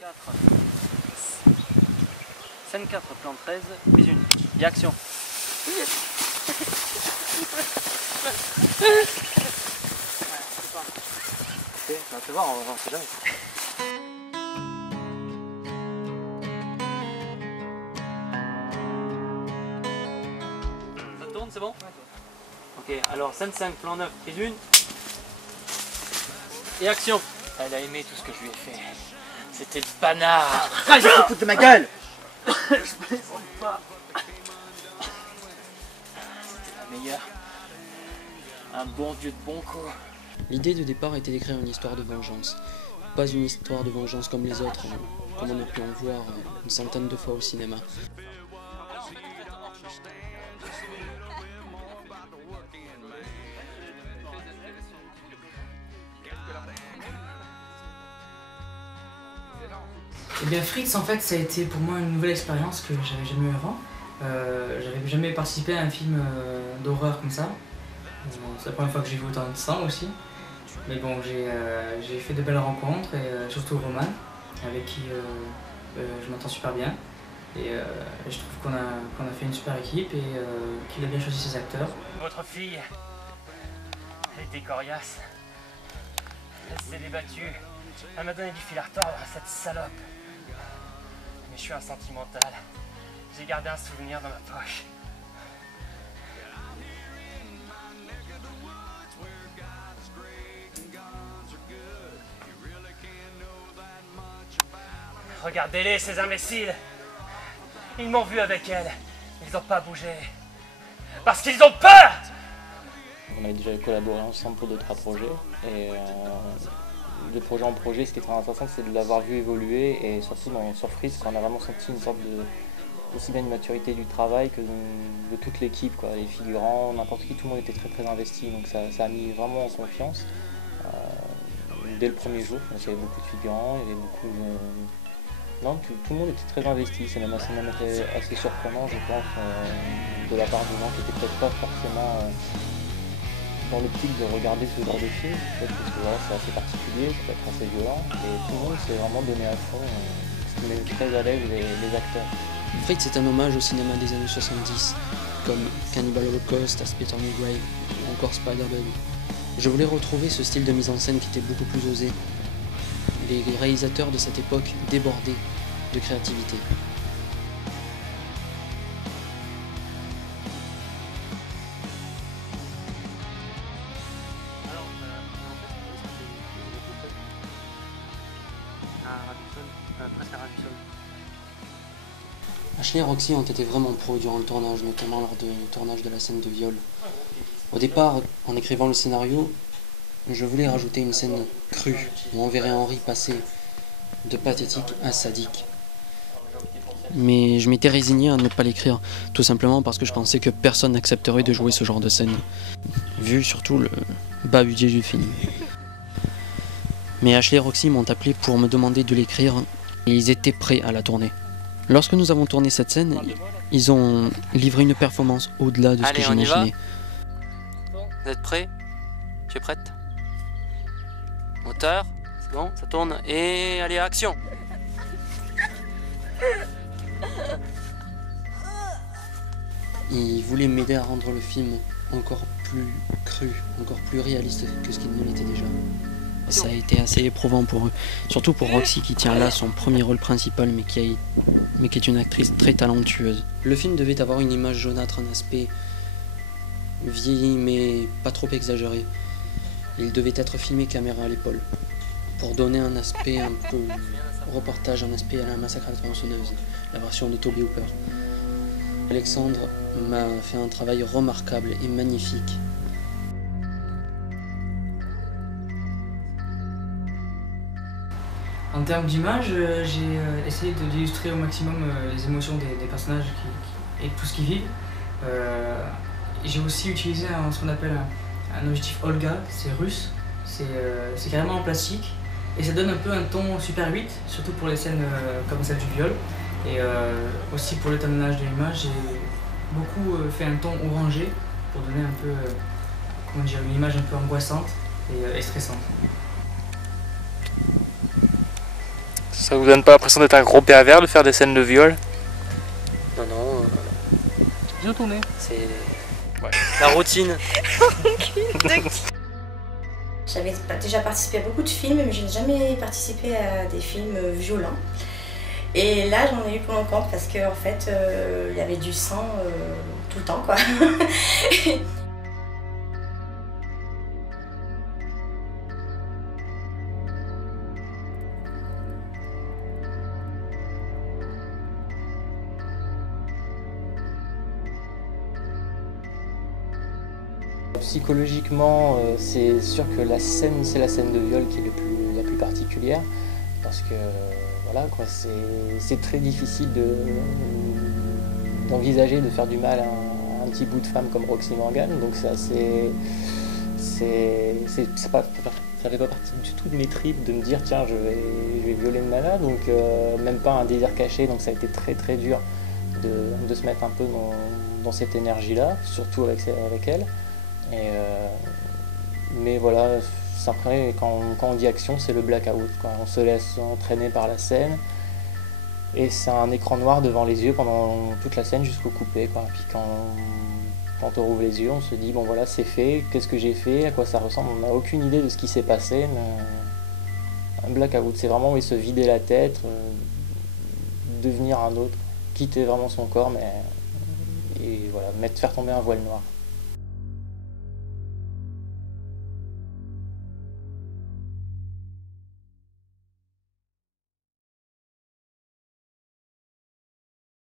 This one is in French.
4. Scène 4, plan 13, prise 1. Et action. Ok, on va voir, on sait jamais. Ça tourne, c'est bon? Ok, alors scène 5, plan 9, prise 1. Et action. Elle a aimé tout ce que je lui ai fait. C'était banal. Ah, je vais te foutre de ma gueule. Je plaisante pas. C'était la meilleure. Un bon dieu de bon coup. L'idée de départ était d'écrire une histoire de vengeance. Pas une histoire de vengeance comme les autres, comme on a pu en voir une centaine de fois au cinéma. Eh bien Fritz, en fait, ça a été pour moi une nouvelle expérience que j'avais jamais eue avant. J'avais jamais participé à un film d'horreur comme ça. C'est la première fois que j'ai vu autant de sang aussi. Mais bon, j'ai fait de belles rencontres, et surtout Roman, avec qui je m'entends super bien. Et je trouve qu'on a fait une super équipe et qu'il a bien choisi ses acteurs. Votre fille, elle était coriace. Elle s'est débattue. Elle m'a donné du fil à retordre, cette salope. Mais je suis un sentimental. J'ai gardé un souvenir dans ma poche. Regardez-les, ces imbéciles. Ils m'ont vu avec elle. Ils n'ont pas bougé. Parce qu'ils ont peur. On avait déjà collaboré ensemble pour 2-3 projets. Et de projet en projet, ce qui est très intéressant, c'est de l'avoir vu évoluer. Et surtout sur Fritz, on a vraiment senti une sorte de... aussi bien une maturité du travail que de toute l'équipe, quoi. Les figurants, n'importe qui, tout le monde était très très investi. Donc ça a mis vraiment en confiance. Dès le premier jour, il y avait beaucoup de figurants, il y avait beaucoup de... Non, tout le monde était très investi, c'est même assez surprenant, je pense, de la part des gens qui n'étaient peut-être pas forcément dans l'optique de regarder ce genre de film, peut-être parce que voilà, c'est assez particulier, ça peut être assez violent, et tout le monde s'est vraiment donné à fond, ce qui met très à l'aise les acteurs. Fritz est un hommage au cinéma des années 70, comme Cannibal Holocaust, Aspect Army Grave, ou encore Spider-Baby. Je voulais retrouver ce style de mise en scène qui était beaucoup plus osé. Les réalisateurs de cette époque débordaient de créativité. Ashley et Roxy ont été vraiment pros durant le tournage, notamment lors du tournage de la scène de viol. Au départ, en écrivant le scénario, je voulais rajouter une scène crue où on verrait Henry passer de pathétique à sadique. Mais je m'étais résigné à ne pas l'écrire, tout simplement parce que je pensais que personne n'accepterait de jouer ce genre de scène, vu surtout le bas budget du film. Mais Ashley et Roxy m'ont appelé pour me demander de l'écrire, et ils étaient prêts à la tourner. Lorsque nous avons tourné cette scène, ils ont livré une performance au-delà de ce que j'imaginais. Vous êtes prêts? Tu es prête? Moteur, c'est bon, ça tourne, et allez, action! Ils voulaient m'aider à rendre le film encore plus cru, encore plus réaliste que ce qu'il ne l'était déjà. Ça a été assez éprouvant pour eux, surtout pour Roxy qui tient là son premier rôle principal mais qui est une actrice très talentueuse. Le film devait avoir une image jaunâtre, un aspect vieilli mais pas trop exagéré. Il devait être filmé caméra à l'épaule, pour donner un aspect un peu reportage, un aspect à la massacre à la tronçonneuse, la version de Toby Hooper. Alexandre m'a fait un travail remarquable et magnifique. En termes d'image, j'ai essayé d'illustrer au maximum les émotions des personnages et tout ce qu'ils vivent. J'ai aussi utilisé ce qu'on appelle un objectif Olga, c'est russe, c'est carrément en plastique et ça donne un peu un ton Super 8, surtout pour les scènes comme celle du viol. Et aussi pour l'étalonnage de l'image, j'ai beaucoup fait un ton orangé pour donner un peu, comment dire, une image un peu angoissante et stressante. Ça vous donne pas l'impression d'être un gros pervers de faire des scènes de viol? Non, non, Bien tourné. c'est la routine. J'avais déjà participé à beaucoup de films, mais je n'ai jamais participé à des films violents. Et là, j'en ai eu pour mon compte parce qu'en fait, il y avait du sang tout le temps, quoi. Psychologiquement, c'est sûr que c'est la scène de viol qui est la plus particulière, parce que voilà, quoi, c'est très difficile d'envisager de faire du mal à un petit bout de femme comme Roxy Morgan, donc ça fait pas partie du tout de mes tripes de me dire tiens je vais violer une nana, donc même pas un désir caché, donc ça a été très très dur de se mettre un peu dans cette énergie là, surtout avec elle. Mais voilà, après, quand on dit action, c'est le blackout, quoi. On se laisse entraîner par la scène et c'est un écran noir devant les yeux pendant toute la scène jusqu'au coupé, quoi. Puis quand on rouvre les yeux, on se dit bon voilà, c'est fait, qu'est-ce que j'ai fait, à quoi ça ressemble, on n'a aucune idée de ce qui s'est passé. Mais un blackout, c'est vraiment se vider la tête, devenir un autre, quitter vraiment son corps, mais et voilà, faire tomber un voile noir.